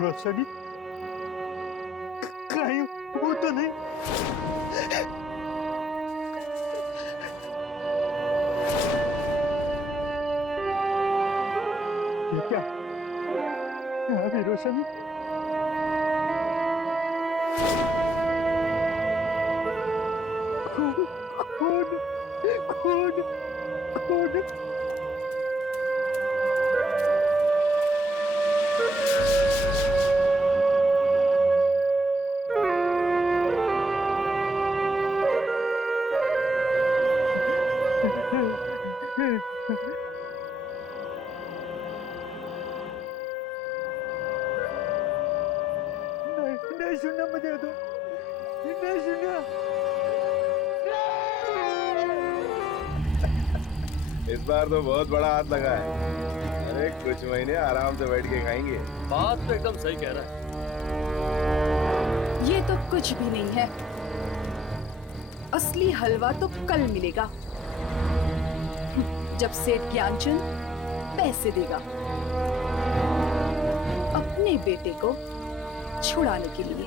रोशनी कहीं वो तो नहीं? ये क्या? यहाँ भी रोशनी? खून खून खून खून। नहीं नहीं सुनना मुझे तो नहीं सुनना। इस बार तो बहुत बड़ा हाथ लगा है। अरे कुछ महीने आराम से बैठ के खाएंगे। बात तो एकदम सही कह रहा है। ये तो कुछ भी नहीं है। असली हलवा तो कल मिलेगा, जब सेठ ज्ञानचंद पैसे देगा अपने बेटे को छुड़ाने के लिए।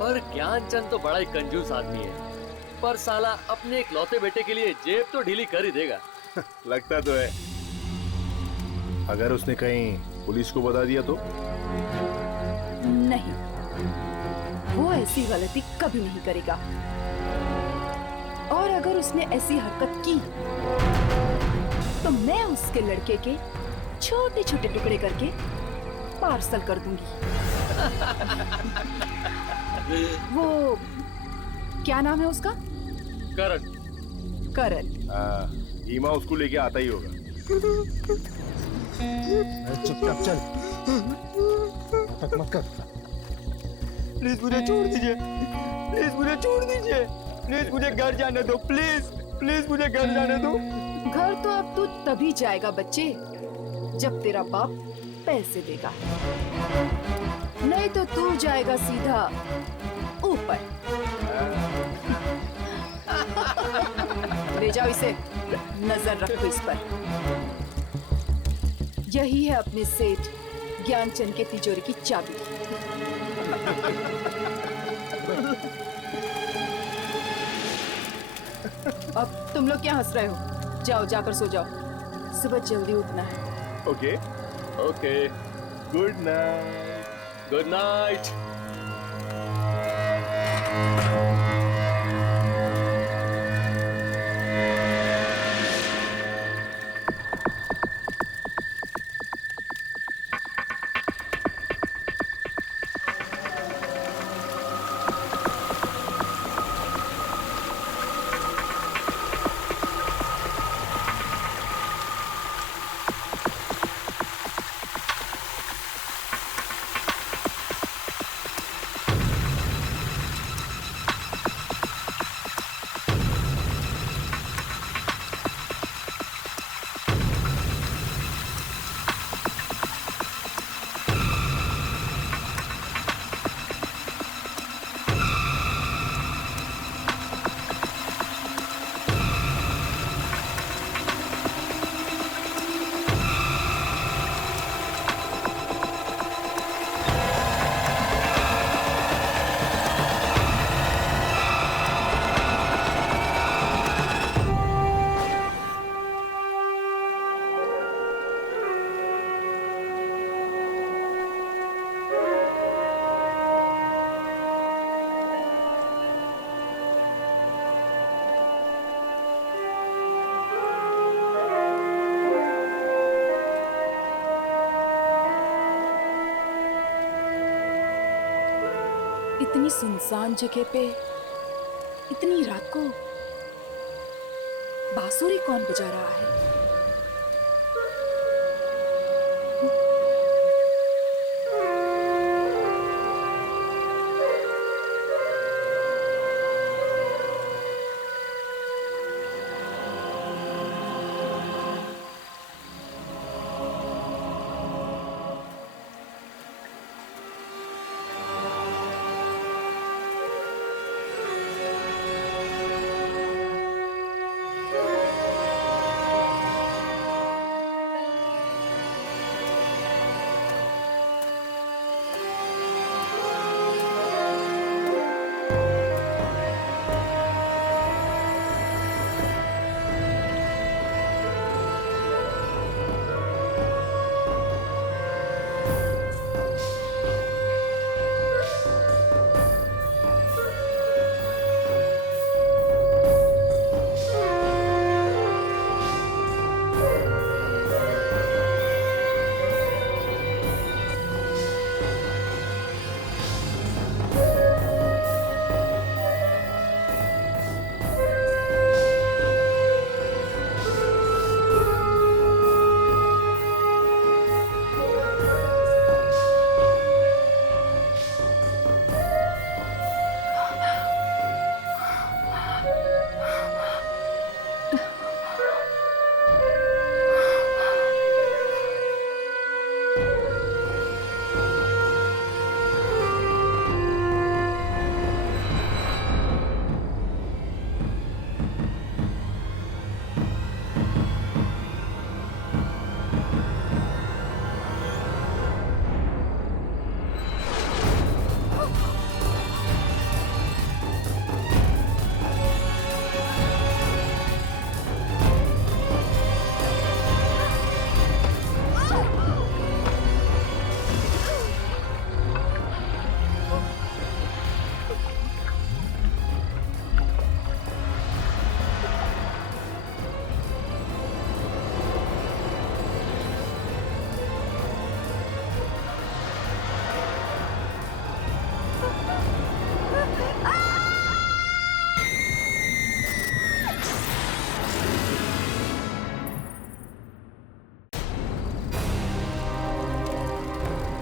पर ज्ञानचंद तो बड़ा ही कंजूस आदमी है, पर साला अपने इकलौते बेटे के लिए जेब तो ढीली कर ही देगा। लगता तो है। अगर उसने कहीं पुलिस को बता दिया तो? नहीं, वो ऐसी गलती कभी नहीं करेगा। और अगर उसने ऐसी हरकत की तो मैं उसके लड़के के छोटे छोटे टुकड़े करके पार्सल कर दूंगी। वो क्या नाम है उसका? करण। करण। हीमा उसको लेके आता ही होगा। चुपचाप चल, नाटक मत कर। प्लीज मुझे छोड़ दीजिए, प्लीज मुझे छोड़ दीजिए, प्लीज मुझे घर जाने दो, प्लीज प्लीज मुझे घर जाने दो। घर तो अब तू तभी जाएगा बच्चे, जब तेरा बाप पैसे देगा, नहीं तो तू जाएगा सीधा ऊपर। ले जाओ इसे, नजर रखो इस पर। यही है अपने सेठ ज्ञानचंद के तिजोरी की चाबी। अब तुम लोग क्या हंस रहे हो? जाओ, जाकर सो जाओ, सुबह जल्दी उठना है। Okay okay, good night. Good night. इतनी सुनसान जगह पे इतनी रात को बांसुरी कौन बजा रहा है?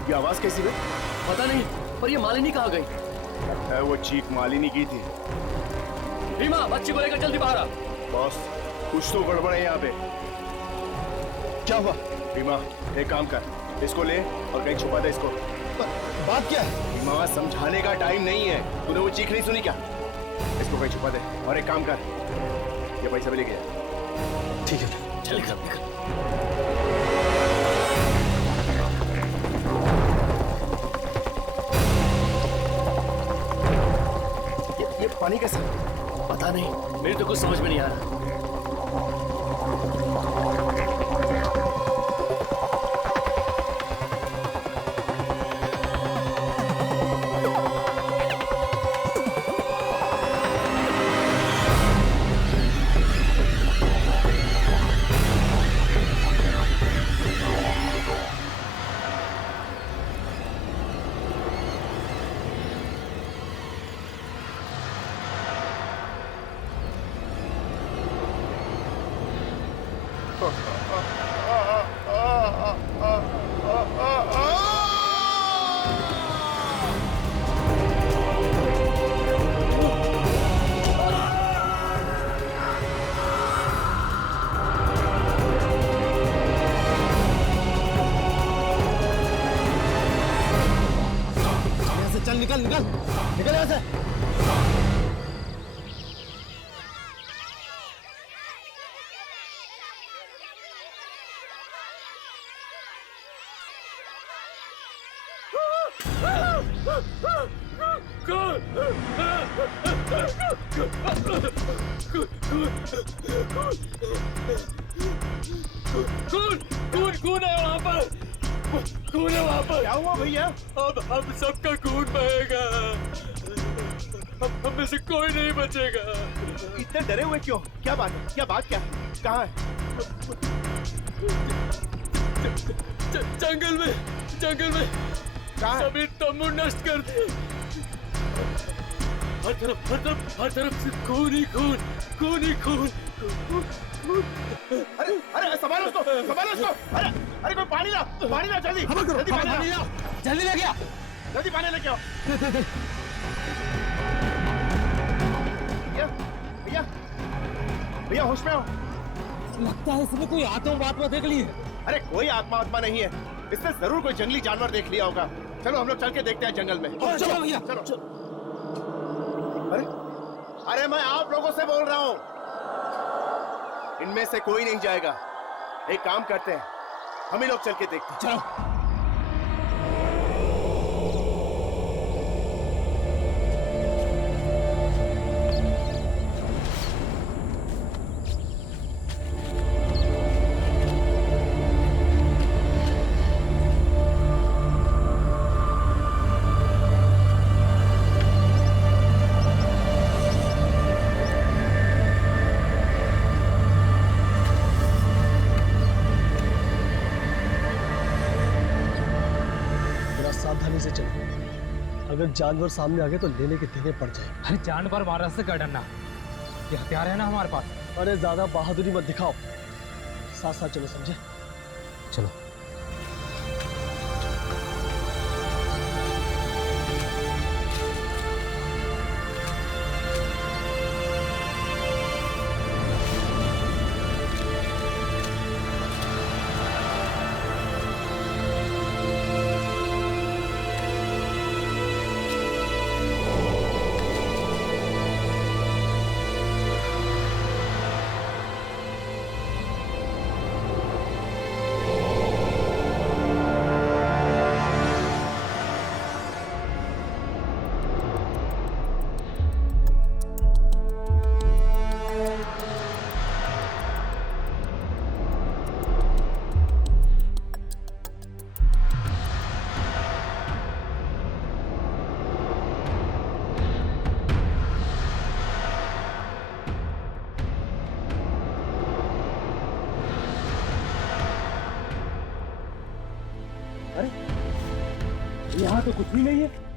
ये आवाज कैसी है? पता नहीं, पर ये मालिनी कहाँ गई? है वो चीख मालिनी की थी। रीमा, बच्ची को लेकर जल्दी बाहर आ। बॉस, कुछ तो गड़बड़ है यहाँ पे। क्या हुआ? रीमा, एक काम कर, इसको ले और कहीं छुपा दे इसको। बात क्या है? रीमा, समझाने का टाइम नहीं है। तूने वो चीख नहीं सुनी क्या? इसको कहीं छुपा दे और एक काम कर, ये पैसा भी ले गया। ठीक है, चल निकल। ये पानी कैसा? पता नहीं, मेरे तो कुछ समझ में नहीं आ रहा। चल निकल निकल निकल यहाँ से। खून है वहाँ पर, खून है वहाँ पर। क्या हुआ भैया? अब हम सबका खून बहेगा, हम में से कोई नहीं बचेगा। इतने डरे हुए क्यों? क्या बात है? क्या बात क्या है? कहाँ है? जंगल में कहाँ है? सभी तंबू नष्ट कर दिए। हर तरफ से खून ही खून। अरे संभालो उसको, संभालो उसको। अरे कोई पानी ला जल्दी, जल्दी पानी ला, जल्दी ले गया। जल्दी पानी लेके आओ। भैया होश में हो? लगता है इसने कोई आत्मा देख ली है। अरे कोई आत्मा नहीं है, इसने जरूर कोई जंगली जानवर देख लिया होगा। चलो हम लोग चल के देखते हैं जंगल में। चलो भैया, चलो। अरे मैं आप लोगों से बोल रहा हूँ, इनमें से कोई नहीं जाएगा। एक काम करते हैं, हम ही लोग चल के देखते हैं। चलो। सावधानी से चलो, अगर जानवर सामने आ गए तो लेने के देने पड़ जाए। अरे जानवर मारा से क्या डरना, ये हथियार है ना हमारे पास। अरे ज्यादा बहादुरी मत दिखाओ, साथ साथ चलो, समझे? चलो। यहाँ तो कुछ भी नहीं है।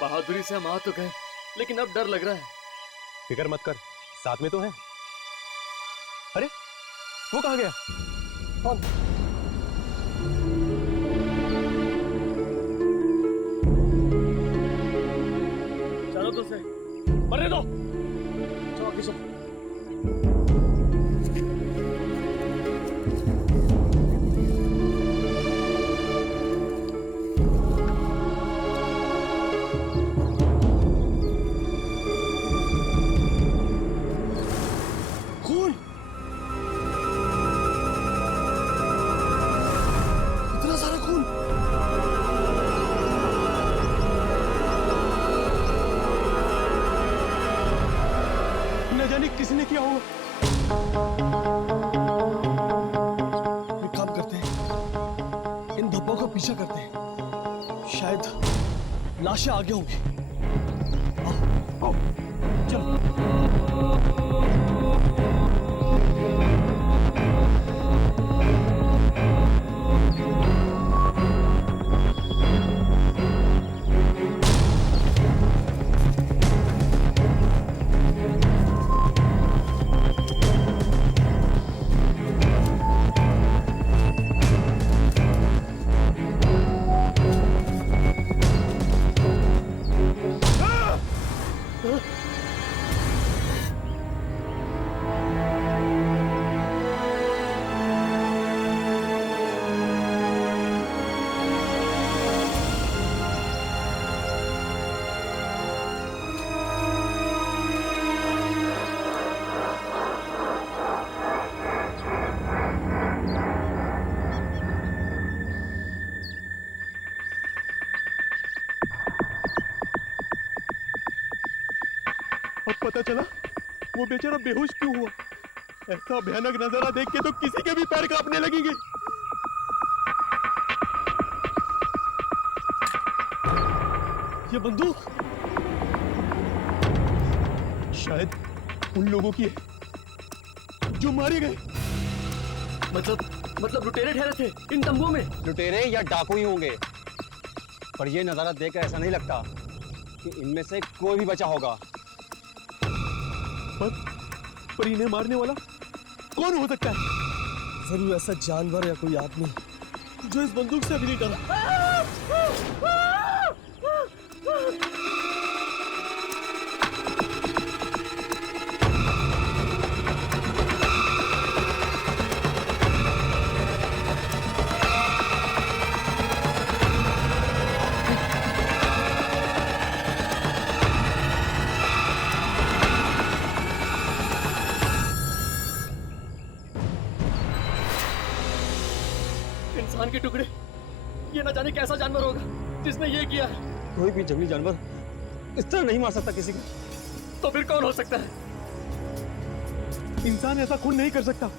बहादुरी से हम आ तो गए, लेकिन अब डर लग रहा है। फिक्र मत कर, साथ में तो है। अरे वो कहाँ गया? कौन? चलो तो से मरने दो। चलो आगे चलो। खून! इतना सारा खून! न जाने किसने किया होगा। एक काम करते हैं, इन धब्बों का पीछा करते हैं, शायद लाशें आगे होंगी। आओ, आओ, चलो। अब पता चला वो बेचारा बेहोश क्यों हुआ। ऐसा भयानक नजारा देख के तो किसी के भी पैर कांपने लगेंगे। ये बंदूक शायद उन लोगों की है जो मारे गए। मतलब लुटेरे ठहरे थे इन तंबुओं में। लुटेरे या डाकू ही होंगे, पर यह नजारा देखकर ऐसा नहीं लगता कि इनमें से कोई भी बचा होगा। पर इन्हें मारने वाला कौन हो सकता है? जरूर ऐसा जानवर या कोई आदमी जो इस बंदूक से अभी नहीं डरा। इंसान के टुकड़े, ये ना जाने कैसा जानवर होगा जिसने ये किया है। कोई भी जंगली जानवर इस तरह नहीं मार सकता किसी को। तो फिर कौन हो सकता है? इंसान ऐसा खून नहीं कर सकता।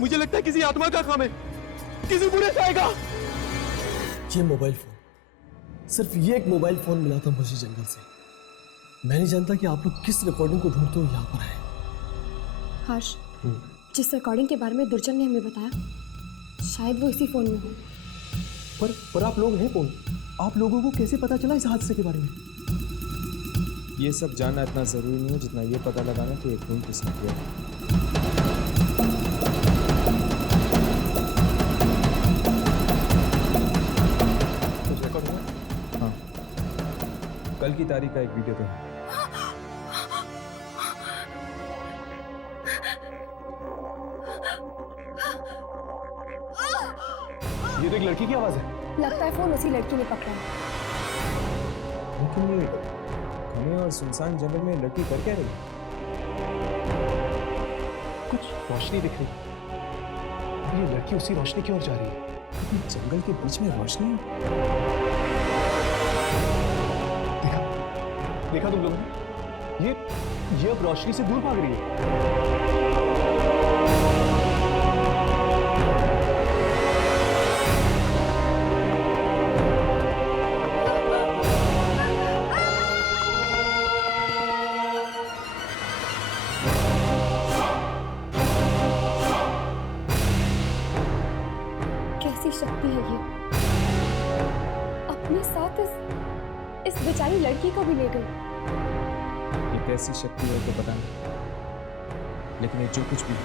मुझे लगता है किसी आत्मा का काम है, किसी बुरे से आएगा। ये मोबाइल फोन, सिर्फ ये एक मोबाइल फोन मिला था मुझे जंगल से। मैं नहीं जानता कि आप लोग किस रिकॉर्डिंग को ढूंढते हो यहाँ पर आए। हर्ष, जिस रिकॉर्डिंग के बारे में दुर्जन ने हमें बताया, शायद वो इसी फोन में हो। पर आप लोग हैं कौन? आप लोगों को कैसे पता चला इस हादसे के बारे में? ये सब जानना इतना जरूरी नहीं है जितना ये पता लगाना कि एक खून किसने किया। कुछ रिकॉर्ड हुआ? हाँ, कल की तारीख का एक वीडियो तो है। ये तो एक लड़की की आवाज है। लगता है फोन उसी लड़की ने पकड़ा है। लेकिन ये घने और सुनसान जंगल में लड़की कर क्या रही? कुछ रोशनी दिख रही है। ये लड़की उसी रोशनी की ओर जा रही है। जंगल के बीच में रोशनी। देखा तुम लोगों ने? ये अब रोशनी से दूर भाग रही है। कैसी शक्ति है ये? अपने साथ इस इस बेचारी लड़की को भी ले गई। ये कैसी शक्ति है तो पता नहीं, लेकिन ये जो कुछ भी है,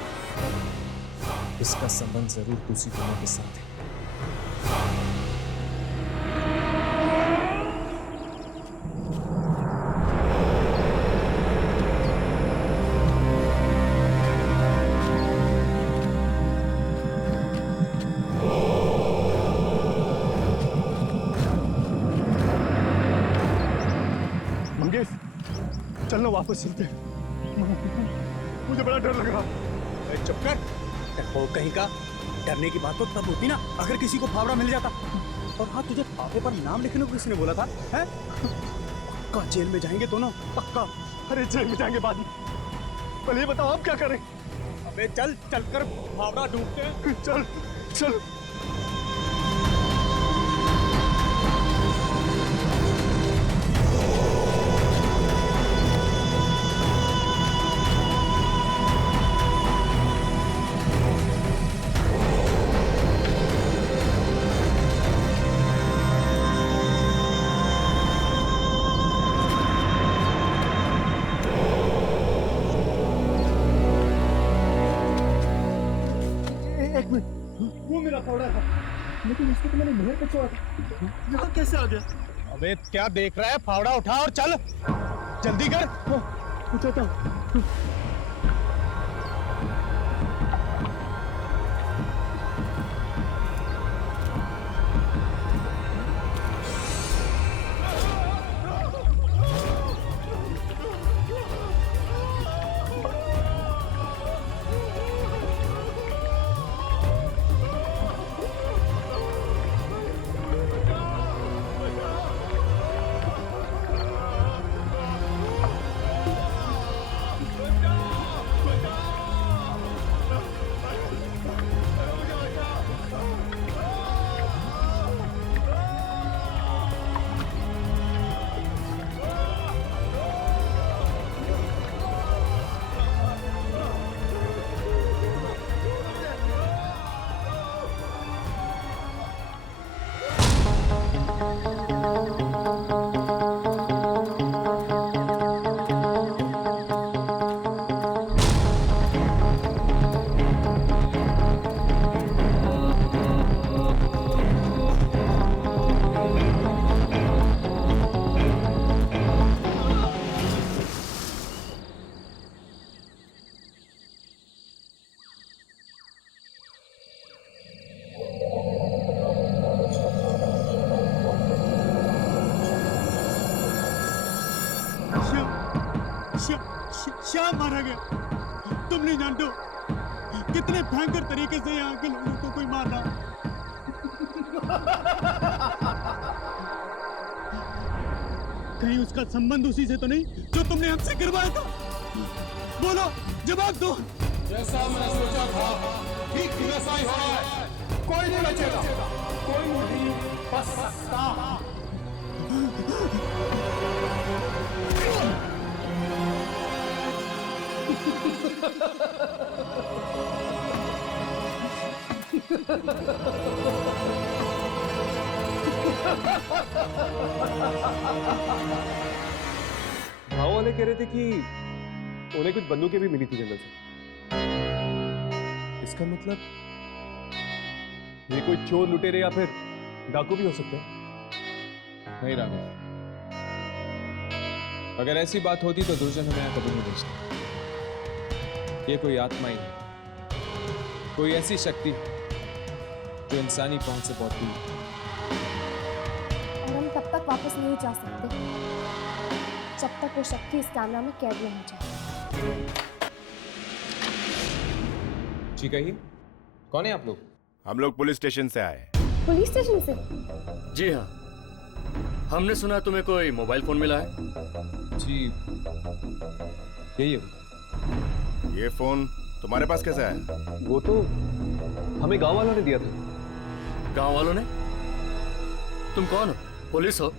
इसका संबंध जरूर दूसरी दुनिया के साथ है। मंगेश, चलना वापस चलते हैं। मुझे बड़ा डर लग रहा। चुप कर, हो कहीं का। डरने की बात तो तब होती ना अगर किसी को फावड़ा मिल जाता। और हाँ, तुझे फावड़े पर नाम लिखने को किसने बोला था? हैं? पक्का जेल में जाएंगे दोनों, पक्का। अरे जेल में जाएंगे बाद में, पहले ये बताओ आप क्या करें? अबे चल, चलकर फावड़ा ढूंढते हैं। चल चल। वो मेरा फावड़ा था, लेकिन उसको तो मैंने नहर पे छोड़ा था। यहाँ कैसे आ गया? अबे क्या देख रहा है? फावड़ा उठा और चल, जल्दी कर। उठाता हूँ। श्याम मारा गया। तुम नहीं जानते हो कितने भयंकर तरीके से यहाँ के लोगों को कोई मार रहा। कहीं उसका संबंध उसी से तो नहीं जो तुमने हमसे गिरवाया था? बोलो, जवाब दो। जैसा मैं सोचा था ठीक वैसा ही हो रहा है। कोई नहीं बचेगा, कोई नहीं बच सकता। गाँव वाले कह रहे थे कि उन्हें कुछ बंदूकें भी मिली थी जंगल से। इसका मतलब ये कोई चोर लुटेरे या फिर डाकू भी हो सकते हैं। नहीं राघव, अगर ऐसी बात होती तो दुर्जन हमें यहाँ कभी नहीं भेजता। ये कोई आत्मा ही है, कोई ऐसी शक्ति जो इंसानी पहुंच से बहुत दूर है। और हम तब तक वापस नहीं जा सकते जब तक वो शक्ति इस कैमरा में कैद नहीं हो जाए। जी कहिए, कौन है आप लोग? हम लोग पुलिस स्टेशन से आए। पुलिस स्टेशन से? जी हाँ, हमने सुना तुम्हें कोई मोबाइल फोन मिला है। जी यही है। ये फोन तुम्हारे पास कैसे आया? वो तो हमें गांव वालों ने दिया था। गांव वालों ने? तुम कौन हो? पुलिस हो?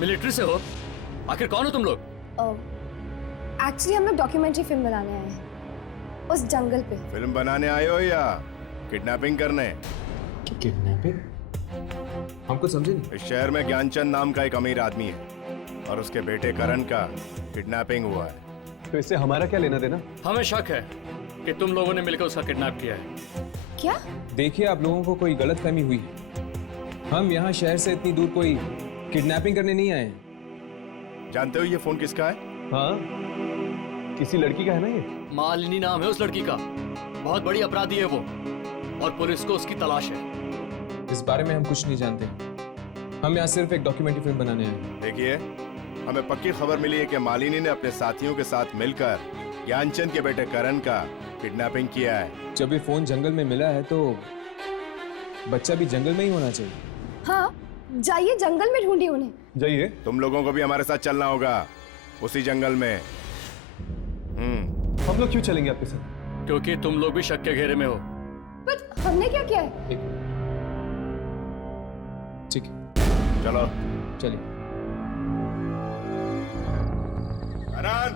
मिलिट्री से हो? आखिर कौन हो तुम लोग? एक्चुअली हम लोग डॉक्यूमेंट्री फिल्म बनाने आए हैं उस जंगल पे। फिल्म बनाने आए हो या किडनैपिंग करने? किडनैपिंग? हम कुछ समझे नहीं। इस शहर में ज्ञानचंद नाम का एक अमीर आदमी है और उसके बेटे करण का किडनैपिंग हुआ है। तो इससे हमारा क्या लेना देना? हमें शक है कि तुम लोगों ने मिलकर उसका किडनैप किया है। क्या? देखिए, आप लोगों को कोई गलतफहमी हुई है। हम यहाँ शहर से इतनी दूर कोई किडनैपिंग करने नहीं आए हैं। जानते हो ये फोन किसका है? हाँ, किसी लड़की का है ना ये। मालिनी नाम है उस लड़की का। बहुत बड़ी अपराधी है वो और पुलिस को उसकी तलाश है। इस बारे में हम कुछ नहीं जानते। हम यहाँ सिर्फ एक डॉक्यूमेंट्री फिल्म बनाने आए हैं। देखिए, हमें पक्की खबर मिली है कि मालिनी ने अपने साथियों के साथ मिलकर ज्ञानचंद के बेटे करण का किडनैपिंग किया है। जब ये फोन जंगल में मिला है तो बच्चा भी जंगल में ही होना चाहिए। हाँ, जाइए जंगल में ढूंढिए उन्हें। जाइए। तुम लोगों को भी हमारे साथ चलना होगा उसी जंगल में। हम लोग क्यों चलेंगे आपके साथ? क्योंकि तुम लोग भी शक के घेरे में हो। पर हमने क्या किया है? ठीक है, चलो चलिए। करण,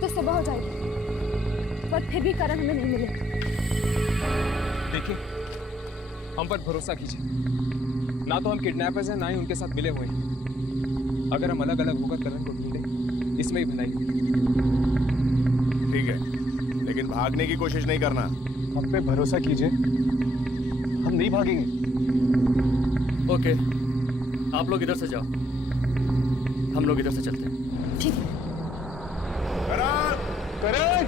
तो सुबह हो जाएगी, पर फिर भी करण हमें नहीं मिले। देखिए, हम पर भरोसा कीजिए। ना तो हम किडनैपर्स हैं, ना ही उनके साथ मिले हुए हैं। अगर हम अलग अलग होकर करण को ढूंढे, इसमें ही भलाई। ठीक है, लेकिन भागने की कोशिश नहीं करना। हम पे भरोसा कीजिए, हम नहीं भागेंगे। ओके, आप लोग इधर से जाओ, हम लोग इधर से चलते हैं। ठीक है। करण! करण!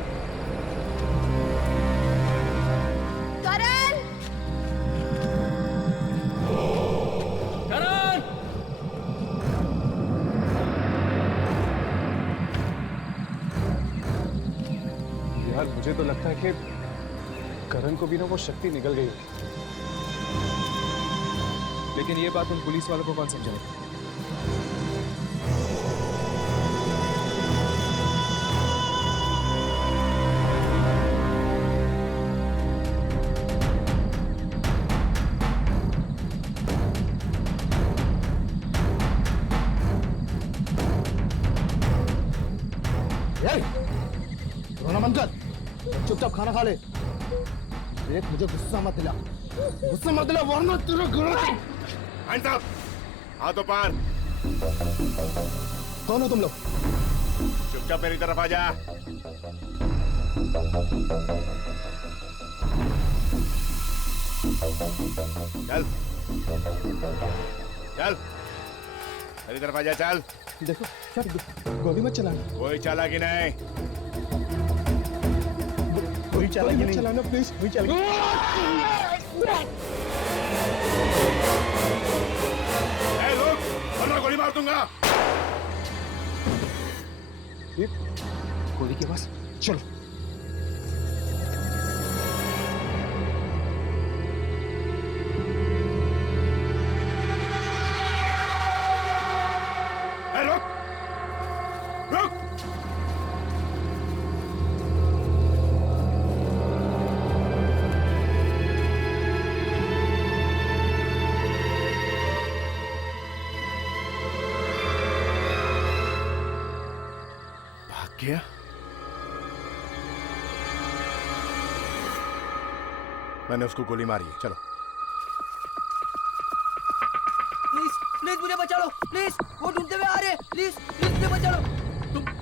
करण! करण! यार, मुझे तो लगता है कि करण को भी ना वो शक्ति निकल गई। लेकिन ये बात उन पुलिस वालों को कौन समझाएगा? रोना बंद कर, चुपचाप खाना खा ले। देख, मुझे गुस्सा मत दिला, गुस्सा मत दिला, वरना तेरा घर। हैंड्स अप, हाथों पार। कौन हो तुम लोग? चुपचाप मेरी तरफ आ जा। चल चल, मेरी तरफ आ जा, चल। देखो, चल, गोली मत चलाना। कोई चालाकी नहीं। कोई चालाकी नहीं चलाना, प्लीज। कोई चालाकी। ए लोग, वरना गोली मार दूंगा। गोली की आवाज। चलो। गया? मैंने उसको गोली मारी है। चलो। प्लीज प्लीज मुझे बचा लो, प्लीज। वो ढूंढते हुए आ रहे हैं, प्लीज प्लीज मुझे बचा लो।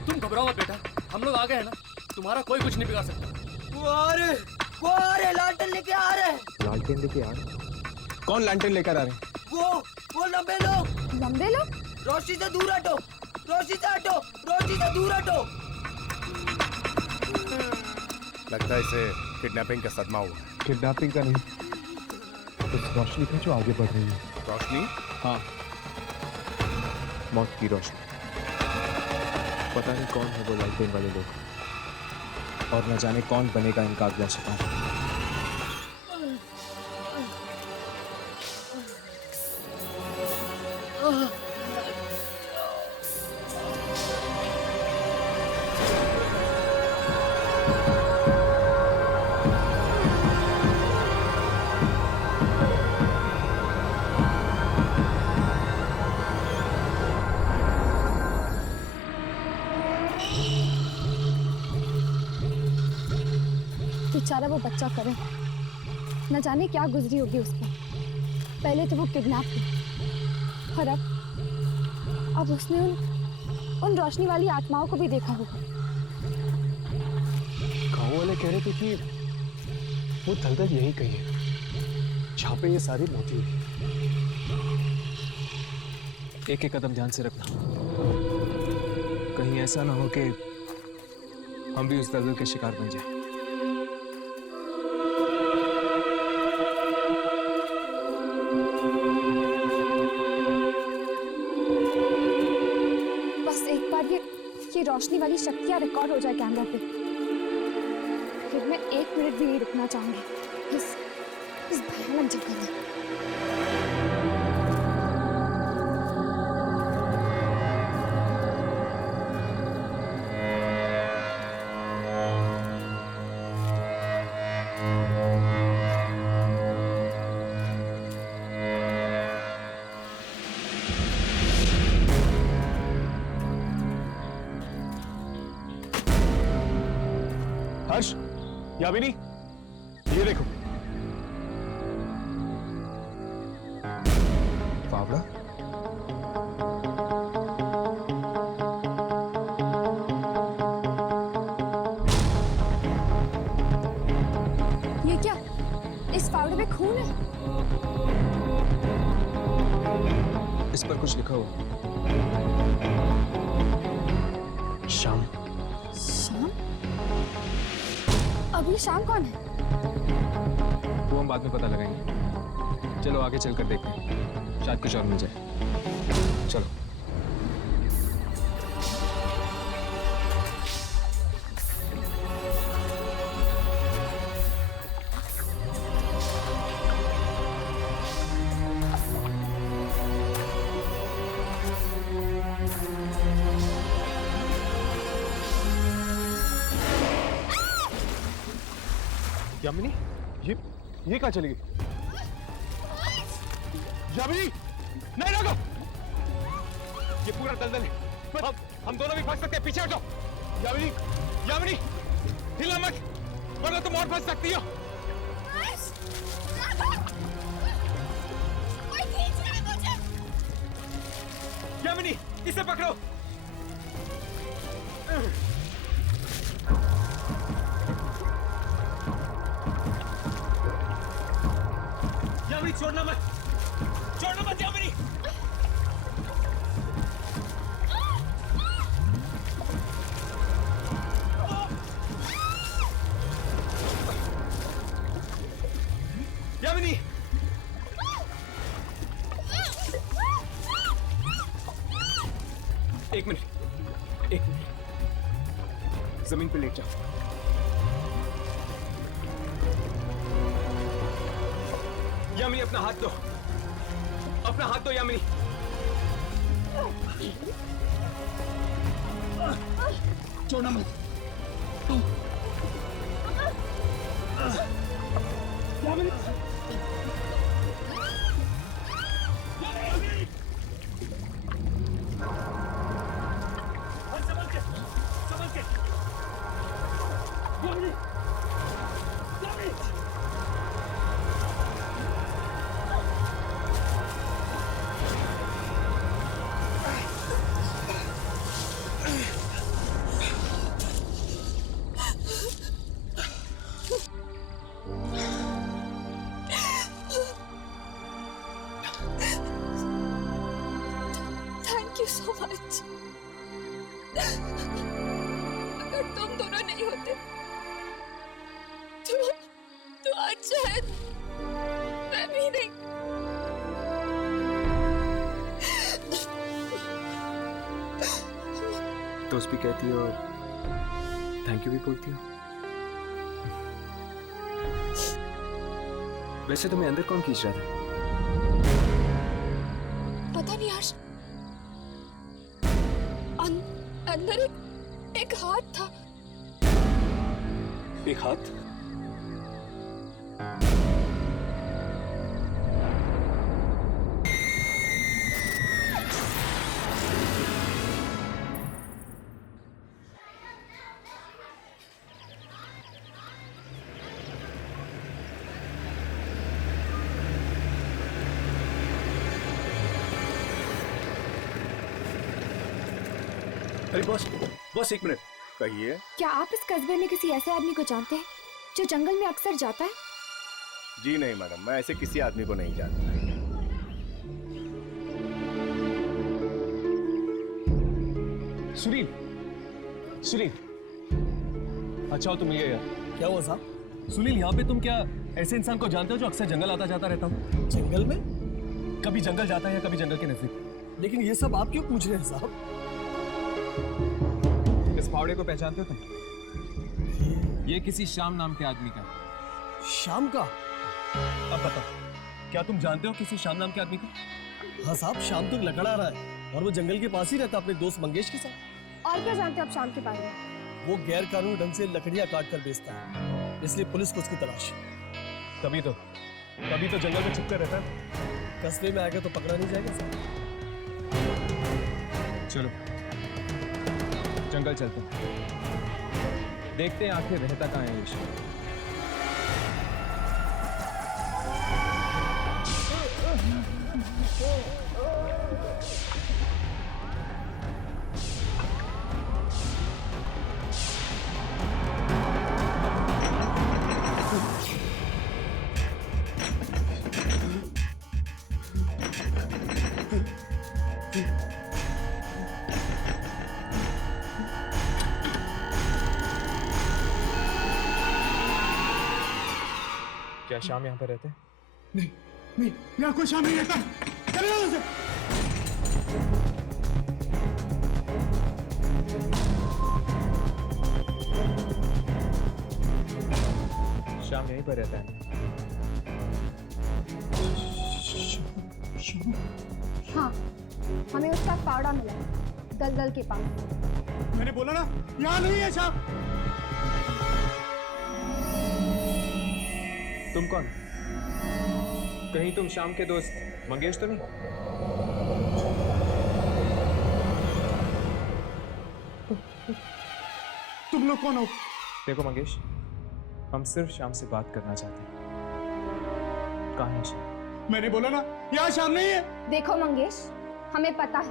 तुम घबराओ मत बेटा, हम लोग आ गए हैं ना, तुम्हारा कोई कुछ नहीं बिगाड़ सकता। वो आ रहे, लालटेन लेके आ रहे हैं। लालटेन लेके आ रहे? कौन लालटेन लेकर आ रहे हैं? वो लंबे लोग। लंबे लोग? रोशनी से दूर हटो, रोशनी से हटो, रोशनी से दूर हटो। लगता है इसे किडनैपिंग का सदमा हुआ। किडनैपिंग का नहीं, उस रोशनी का जो आगे बढ़ रही है। रोशनी? हाँ, मौत की रोशनी। पता नहीं कौन है वो लाइफ देने वाले लोग, और न जाने कौन बनेगा इनका अगला शिकार। बेचारा वो बच्चा करे, न जाने क्या गुजरी होगी उस पर। पहले तो वो किडनैप हुई और अब उसने उन रोशनी वाली आत्माओं को भी देखा होगा। गाँव वाले कह रहे थे कि वो दलदल यहीं कहीं है जहाँ पे ये सारी मौतें हुई। एक एक कदम ध्यान से रखना, कहीं ऐसा ना हो कि हम भी उस दलदल के शिकार बन जाए। ये रोशनी वाली शक्तियां रिकॉर्ड हो जाए कैमरा पे, फिर मैं 1 मिनट भी नहीं रुकना चाहूंगी इस भयानक जगह में। हर्ष, यामिनी, ये देखो। फावड़ा? ये क्या? इस फावड़े में खून है? इस पर कुछ लिखा हुआ। शाम। शाम? अब ये शाम कौन है? वो हम बाद में पता लगाएंगे। चलो आगे चलकर देखते हैं, शायद कुछ और मिल जाए। चलो। यामिनी, ये कहाँ चली गई? यामिनी, नहीं रोको! ये पूरा दलदल है। हम दोनों भी फंस सकते हैं, पीछे हटो। यामिनी, यामिनी, हिलना मत, वरना तुम और फंस सकती हो। यामिनी, इसे पकड़ो। यामिनी, छोड़ना मत यामिनी। यामिनी, एक मिनट, जमीन पे लेट जाओ। यामिनी, अपना हाथ दो यामिनी। छोड़ना मत। यामिनी, संभल के। Yamini, thank you so much. अगर तुम दोनों नहीं होते तो आज शायद मैं भी नहीं। दोस्त भी कहती हो और थैंक यू भी बोलती हो। वैसे तुम्हें अंदर कौन खींच रहा था? पता नहीं हर्ष, अंदर एक हाथ था। एक हाथ? अरे बॉस एक मिनट। कहिए। क्या आप इस कस्बे में किसी ऐसे आदमी को जानते हैं जो जंगल में अक्सर जाता है? जी नहीं मैडम, मैं ऐसे किसी आदमी को नहीं जानता। सुनील, सुनील, अच्छा हो तुम ये यार। क्या हुआ साहब? सुनील, यहाँ पे तुम क्या ऐसे इंसान को जानते हो जो अक्सर जंगल आता जाता रहता हूँ? जंगल में? कभी जंगल जाता है या कभी जंगल के नजदीक। लेकिन ये सब आप क्यों पूछ रहे हैं साहब? इस फावड़े को पहचानते हो तुम? ये किसी श्याम नाम के आदमी का। शाम का? अब बताओ, क्या तुम जानते हो किसी श्याम नाम के आदमी को? हाँ साहब, शाम तो लकड़ा रहा है और वो जंगल के पास ही रहता अपने दोस्त मंगेश के साथ। और क्या जानते हैं आप शाम के बारे में? वो गैर कानूनी ढंग से लकड़ियां काट कर बेचता है, इसलिए पुलिस को उसकी तलाश। तभी तो जंगल में छुप कर रहता है। कस्बे में आएगा तो पकड़ा नहीं जाएगा साहब। चलो जंगल चलते हैं, देखते हैं आखिर रहता कहाँ है ये। क्या शाम यहाँ पर रहते हैं? नहीं नहीं, यहाँ कोई शाम नहीं रहता। चले जाओ उसे। शाम यहीं पर रहता है। हाँ, हमें उसका फावड़ा मिला दलदल के पास। मैंने बोला ना, यहाँ नहीं है शाम। तुम कौन? कहीं तुम शाम के दोस्त मंगेश तो नहीं? तुम लोग कौन हो? देखो मंगेश, हम सिर्फ शाम से बात करना चाहते हैं। कहाँ है शाम? मैंने बोला ना, यहाँ शाम नहीं है। देखो मंगेश, हमें पता है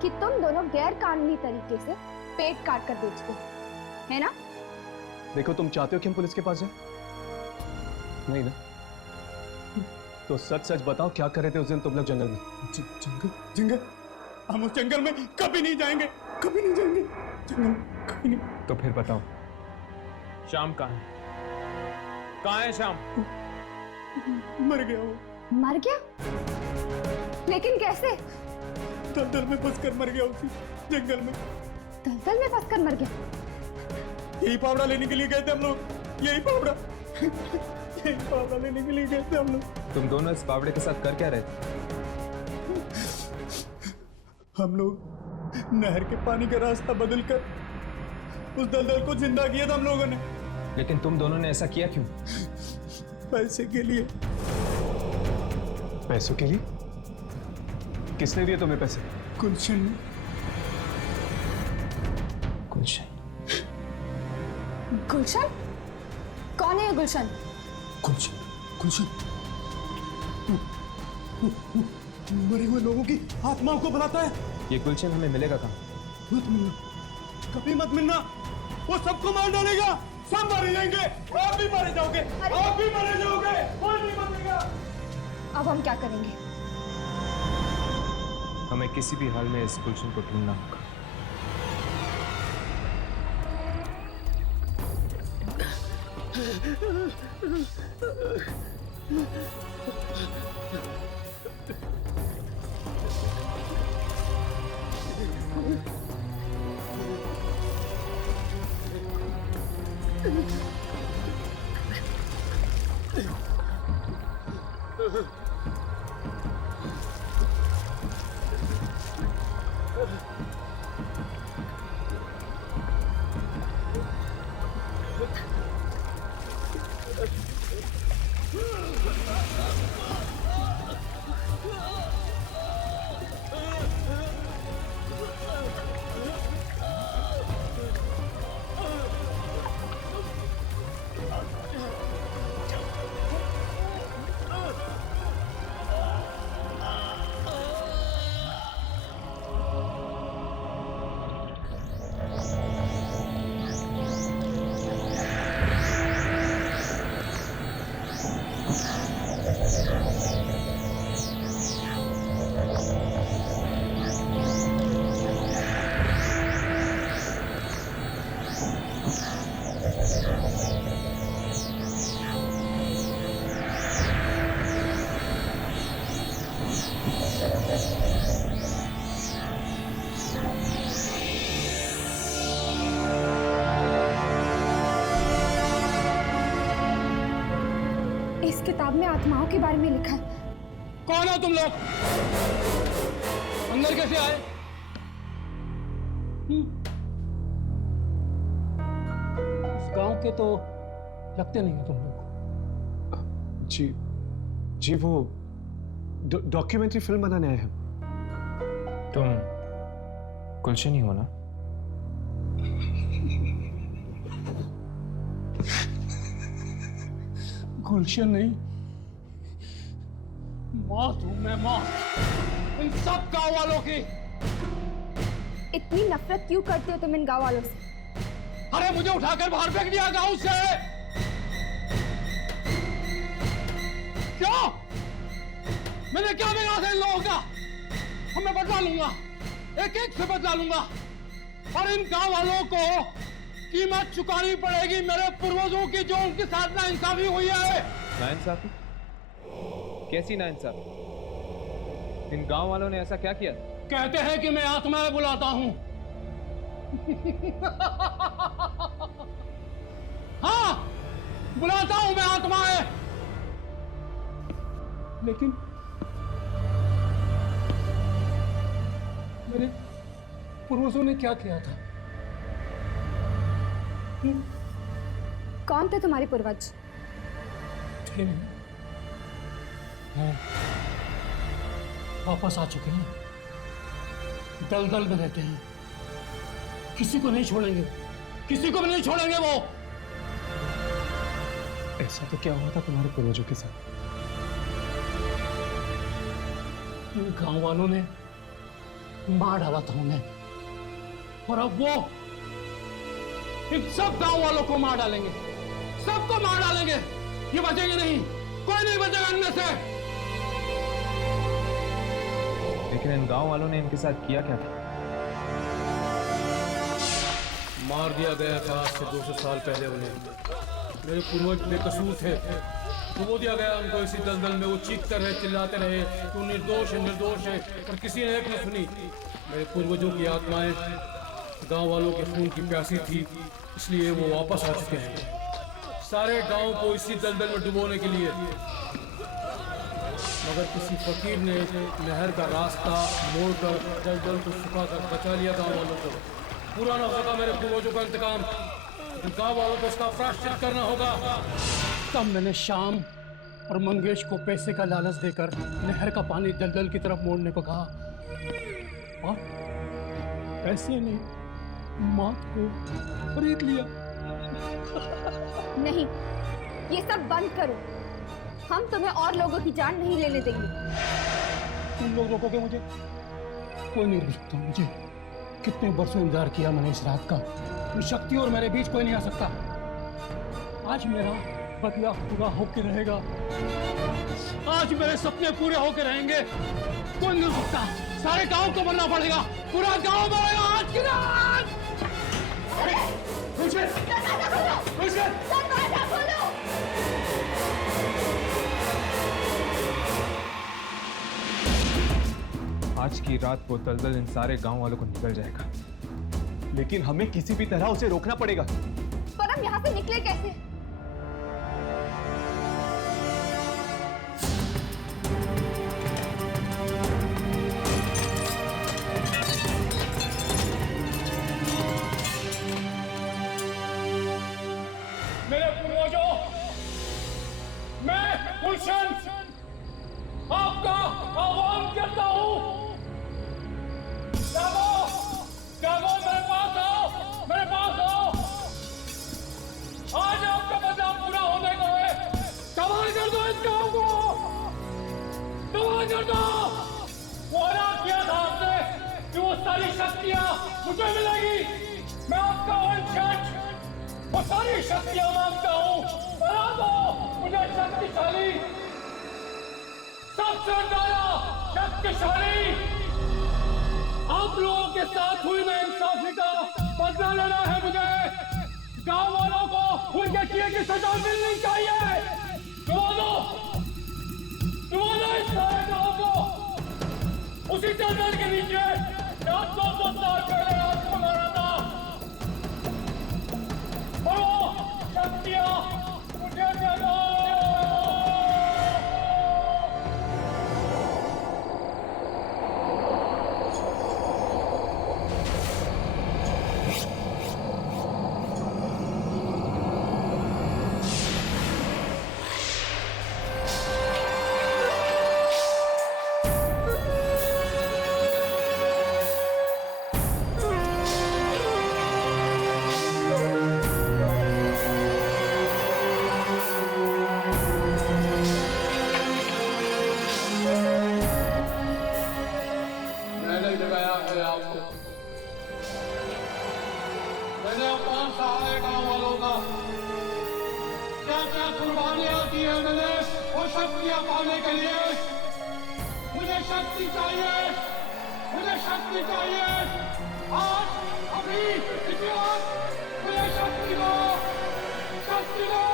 कि तुम दोनों गैर कानूनी तरीके से पेट काट कर बेचते हो, है ना? देखो, तुम चाहते हो कि हम पुलिस के पास जाएं? नहीं ना? तो सच सच बताओ, क्या कर रहे थे उस दिन तुम लोग जंगल में? जंगल? हम उस जंगल में कभी नहीं जाएंगे, कभी नहीं जाएंगे। जंगल कभी नहीं। तो फिर बताओ, शाम कहाँ है? कहाँ है शाम? मर गया वो। मर गया? लेकिन कैसे? दलदल में फंसकर मर गया उसी जंगल में। दलदल में फंसकर मर गया? यही फावड़ा लेने के लिए गए थे हम लोग। यही फावड़ा लेने के लिए गए थे हम लोग। तुम दोनों इस बावड़े के साथ कर क्या रहे थे? हम लोग नहर के पानी का रास्ता बदलकर उस दलदल को जिंदा किया था हम लोगों ने। लेकिन तुम दोनों ने ऐसा किया क्यों? पैसे के लिए। पैसों के लिए? किसने दिए तुम्हें पैसे? गुलशन ने। गुलशन? गुलशन? कौन है ये गुलशन? गुलशन मरे हुए लोगों की आत्माओं को बुलाता है। ये गुलशन हमें मिलेगा कहाँ? मत मिलना, कभी मत मिलना। वो सबको मार डालेगा, सब मारे जाएंगे। आप भी मारे जाओगे, आप भी मारे जाओगे, कोई नहीं बचेगा। अब हम क्या करेंगे? हमें किसी भी हाल में इस गुलशन को ढूंढना होगा। इस किताब में आत्माओं के बारे में लिखा है। कौन हो तुम लोग? अंदर कैसे आए? इस गांव के तो लगते नहीं हो तुम लोग। जी जी, वो डॉक्यूमेंट्री फिल्म बनाने आए हैं। तुम गुलशन ही हो ना? गुलशन नहीं, मौत हूं मैं, मौत इन सब गांव वालों की। इतनी नफरत क्यों करते हो तुम इन गांव वालों से? अरे मुझे उठाकर बाहर फेंक दिया गांव से। क्यों? मैंने क्या बिगाड़ा था इन लोगों का? अब मैं बदला लूंगा, एक एक से बदला लूंगा, और इन गांव वालों को कीमत चुकानी पड़ेगी मेरे पूर्वजों की, जो उनके साथ नाइंसाफी हुई है। नाइंसाफी? कैसी नाइंसाफी? इन गांव वालों ने ऐसा क्या किया? कहते हैं कि मैं आत्माएं बुलाता हूं। हाँ, बुलाता हूं मैं आत्माएं। लेकिन मेरे पूर्वजों ने क्या किया था? कौन थे तुम्हारे पूर्वज? थे नहीं, हैं, वापस आ चुके हैं, दलदल में रहते हैं, किसी को नहीं छोड़ेंगे, किसी को भी नहीं छोड़ेंगे वो। ऐसा तो क्या हुआ था तुम्हारे पूर्वजों के साथ? इन गांव वालों ने मार डाला था उन्हें, और अब वो इन सब गांव वालों को मार डालेंगे, सबको मार डालेंगे। ये बचेंगे नहीं, कोई नहीं बचेगा इनमें से। लेकिन इन गांव वालों ने इनके साथ किया क्या था? मार दिया गया था आज से 200 साल पहले उन्हें। मेरे पूर्वज बेकसूर थे, डुबो दिया गया उनको इसी दलदल में। वो चीखते रहे, चिल्लाते रहे कि वो निर्दोष है, निर्दोष है, पर किसी ने एक नहीं सुनी। मेरे पूर्वजों की आत्माएं गांव वालों के खून की प्यासी थी, इसलिए वो वापस आ चुके हैं, सारे गांव को इसी दलदल में डुबोने के लिए। मगर किसी फकीर ने नहर का रास्ता मोड़कर दलदल को सुखाकर बचा लिया गांव वालों को। पूरा न होगा मेरे पूर्वजों का इंतकाम, गांव वालों को इसका प्रायश्चित करना होगा। तब मैंने श्याम और मंगेश को पैसे का लालच देकर नहर का पानी दलदल की तरफ मोड़ने को कहा, और पैसे ने मौत को खरीद लिया। नहीं, ये सब बंद करो। हम तुम्हें और लोगों की जान नहीं लेने देंगे। तुम लोग रोकोगे मुझे? कोई नहीं रोक सकता मुझे। कितने बरसों इंतजार किया मैंने इस रात का। शक्ति और मेरे बीच कोई नहीं आ सकता। आज मेरा बदला पूरा होकर रहेगा, आज मेरे सपने पूरे होकर रहेंगे। कोई नहीं रुक सकता, सारे गांव को बनना पड़ेगा, पूरा गांव मरेगा आज की रात। आज की रात वो दलदल इन सारे गांव वालों को निकल जाएगा। लेकिन हमें किसी भी तरह उसे रोकना पड़ेगा। पर हम यहाँ से निकले कैसे? मेरे पूर्वजों, मैं गुलशन आपका आह्वान करता हूँ। जागो, जागो, मेरे पास आओ, मेरे पास आओ। आज आपका बदला पूरा होने को है। तबाह कर दो इस गांव को, तबाह कर दो। वादा किया था आपने कि वो सारी शक्तियाँ मुझे मिलेगी। मैं आपका वंशज वो सारी शक्तियाँ मांगता हूँ। बना दो मुझे शक्तिशाली, सबसे बड़ा शक्तिशाली। आप लोगों के साथ हुई नाइंसाफी का बदला लेना है मुझे। गांव वालों को उनके किए की सजा मिलनी चाहिए। डुबो दो इस सारे गांव को उसी चादर के नीचे 200 साल पहले आपको मारा था। और वो शक्तियां मुझे दे दो। मैंने जगाया है आपको। मैंने अपमान सहा है गांव वालों का। क्या क्या कुर्बानियां की है मैंने वो शक्तियां पाने के लिए। मुझे शक्ति चाहिए, मुझे शक्ति चाहिए। आज अभी इसी वक्त मुझे शक्ति दो, शक्ति दो।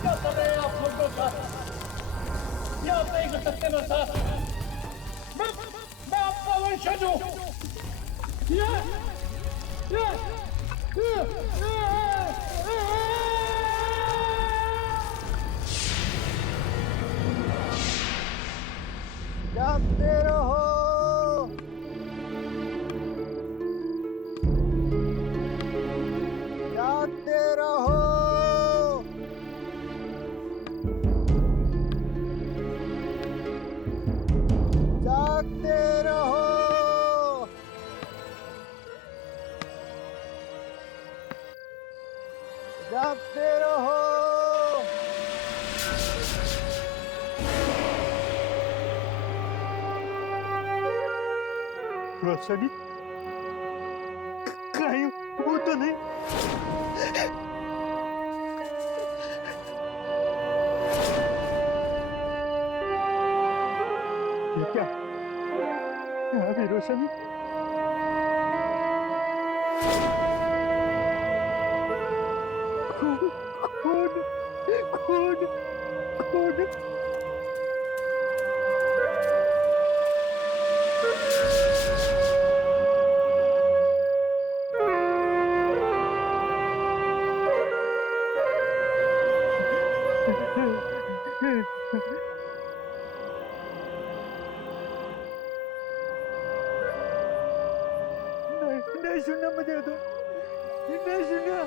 क्या कर रहे हैं आप लोग मेरे साथ? ये आप नहीं कर सकते मेरे साथ। मैं आपका वंशज हूँ। जागते रहो, जागते रहो। जागते रहो। जागते रहो। रोशनी कहीं वो तो नहीं? ये क्या? यहाँ भी रोशनी? खून, खून, खून। नहीं सुनना मुझे तो, नहीं सुनना।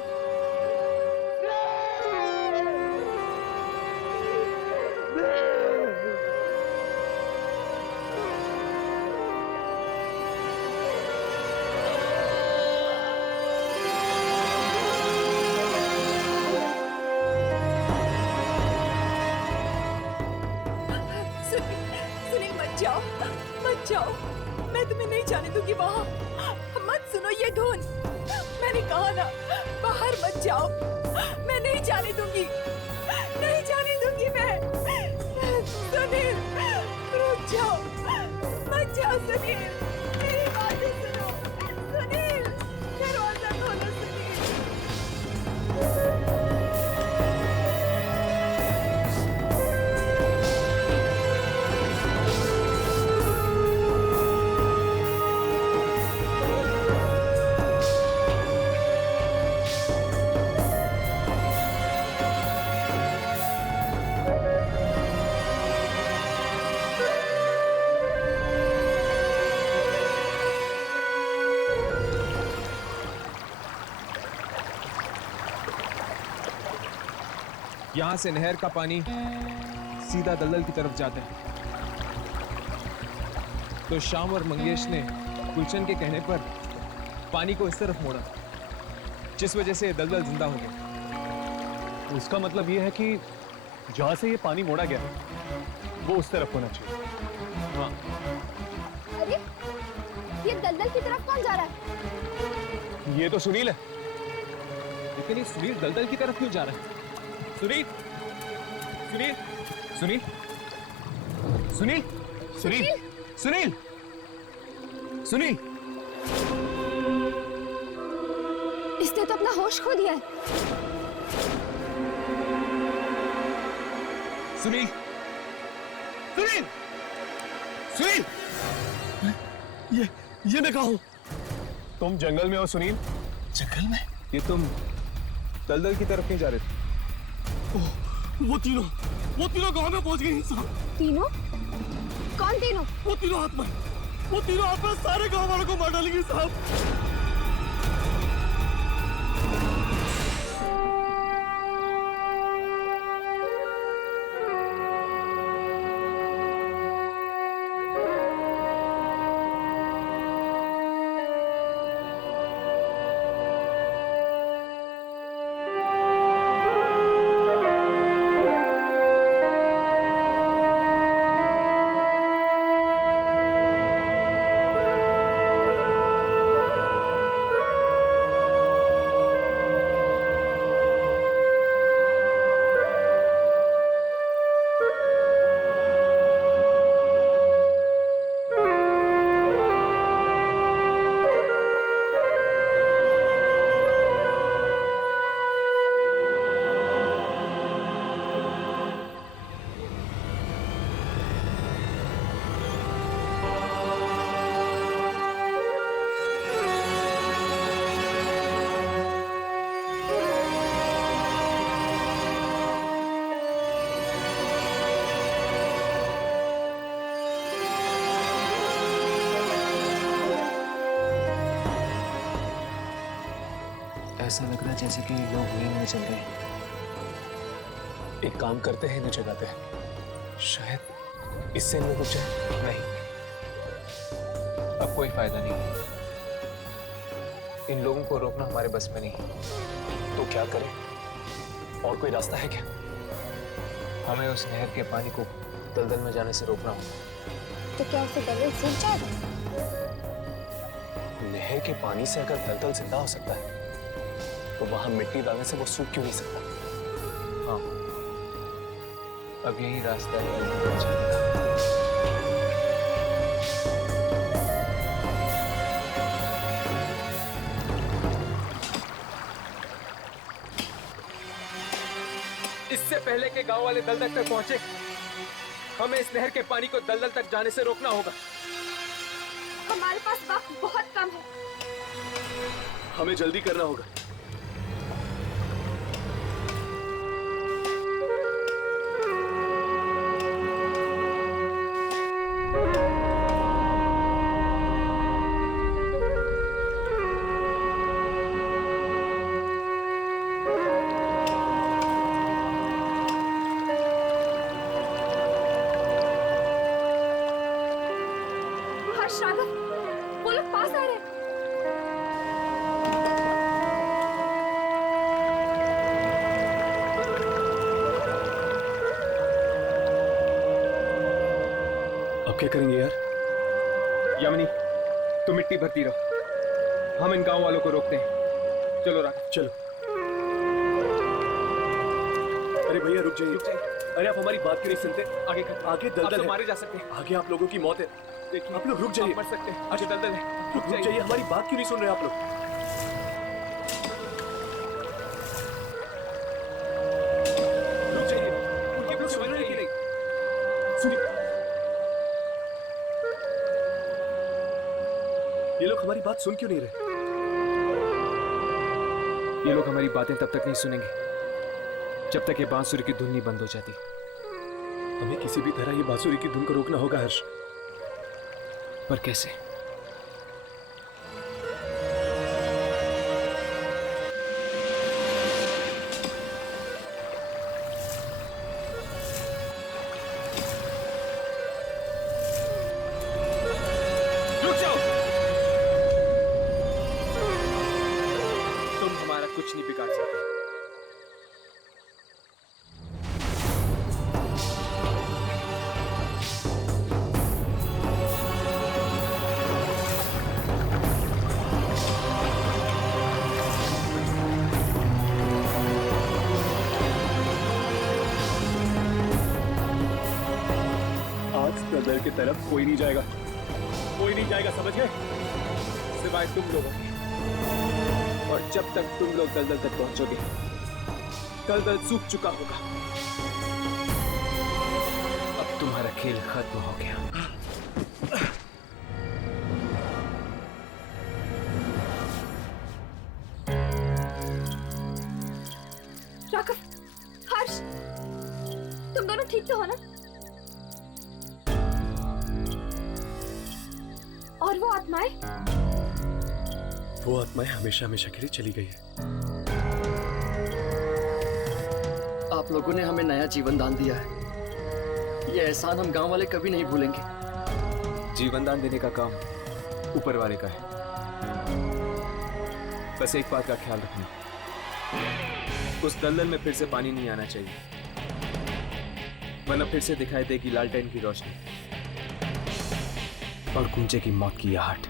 सुनील मत जाओ, मत जाओ। मैं तुम्हें नहीं जाने दूंगी वहाँ। मत सुनो ये धुन। मैंने कहा ना, बाहर मत जाओ। मैं नहीं जाने दूंगी, नहीं जाने दूंगी मैं। सुनील रुक जाओ, मत जाओ सुनील। मेरी बातें सुनो सुनील। दरवाजा खोलो सुनील। यहां से नहर का पानी सीधा दलदल की तरफ जाता है। तो श्याम और मंगेश ने गुलशन के कहने पर पानी को इस तरफ मोड़ा, जिस वजह से दलदल जिंदा हो गया। उसका मतलब यह है कि जहां से ये पानी मोड़ा गया वो उस तरफ होना चाहिए। हाँ। अरे ये दलदल की तरफ कौन जा रहा है? ये तो सुनील है। लेकिन ये सुनील दलदल की तरफ क्यों जा रहा है? सुनील, सुनील, सुनील, सुनील, सुनील, सुनील, सुनील। इसने तो अपना होश खो दिया है। सुनील, सुनील, सुनील। ये मैं कहा हूं। तुम जंगल में हो सुनील? जंगल में? ये तुम दलदल की तरफ नहीं जा रहे थे? वो तीनों गांव में पहुंच गए साहब। तीनों? कौन तीनों? वो तीनों आत्मा सारे गांव वालों को मार डालेंगे साहब। ऐसा लग रहा है जैसे कि लोग नींद में चल रहे हैं। एक काम करते हैं, इन्हें जगाते हैं, शायद इससे इन्हें कुछ नहीं, अब कोई फायदा नहीं। इन लोगों को रोकना हमारे बस में नहीं। तो क्या करें? और कोई रास्ता है क्या? हमें उस नहर के पानी को दलदल में जाने से रोकना होगा। तो क्या उसे दलदल सूख जाएगा? नहर के पानी से अगर दलदल जिंदा हो सकता है तो वहां मिट्टी डालने से वो सूख क्यों नहीं सकता? हाँ, अब यही रास्ता है। इससे पहले के गांव वाले दलदल तक पहुंचे, हमें इस नहर के पानी को दलदल तक जाने से रोकना होगा। हमारे पास वक्त बहुत कम है। हमें जल्दी करना होगा। राघव, वो लोग पास आ रहे हैं। अब क्या करेंगे यार? यामिनी, तुम मिट्टी भरती रहो, हम इन गांव वालों को रोकते हैं। चलो राघव, चलो। अरे भैया रुक जाइए। अरे आप हमारी बात क्यों नहीं सुनते? आगे दलदल है। मारे जा सकते हैं। आगे आप लोगों की मौत है। देखिए, आप लोग रुक जाइए। मर सकते हैं। अच्छा दलदल है, रुक जाइए। हमारी बात क्यों नहीं सुन रहे आप लोग? रुक जाइए। उनके लोग सुन रहे हैं कि नहीं? सुनिए, ये लोग हमारी बात सुन क्यों नहीं रहे? ये लोग हमारी बातें तब तक नहीं सुनेंगे जब तक ये बांसुरी की धुन नहीं बंद हो जाती। हमें किसी भी तरह ये बांसुरी की धुन को रोकना होगा हर्ष। पर कैसे? रोशनी बिगाड़ सकते हैं। दलदल की तरफ कोई नहीं जाएगा, कोई नहीं जाएगा, समझ गए? सिवाय तुम लोगों के। और जब तक तुम लोग दलदल तक पहुंचोगे, दलदल सूख चुका होगा। अब तुम्हारा खेल खत्म हो गया। राघव, हर्ष, तुम दोनों ठीक तो हो ना? और वो आत्माएं? वो आत्माएं हमेशा हमेशा के लिए चली गई है। आप लोगों ने हमें नया जीवन दान दिया है। ये एहसान हम गांव वाले कभी नहीं भूलेंगे। जीवन दान देने का काम ऊपर वाले का है। बस एक बात का ख्याल रखना, उस दलदल में फिर से पानी नहीं आना चाहिए, वरना फिर से दिखाई देगी लालटेन की रोशनी और गूंजेगी मौत की आहट।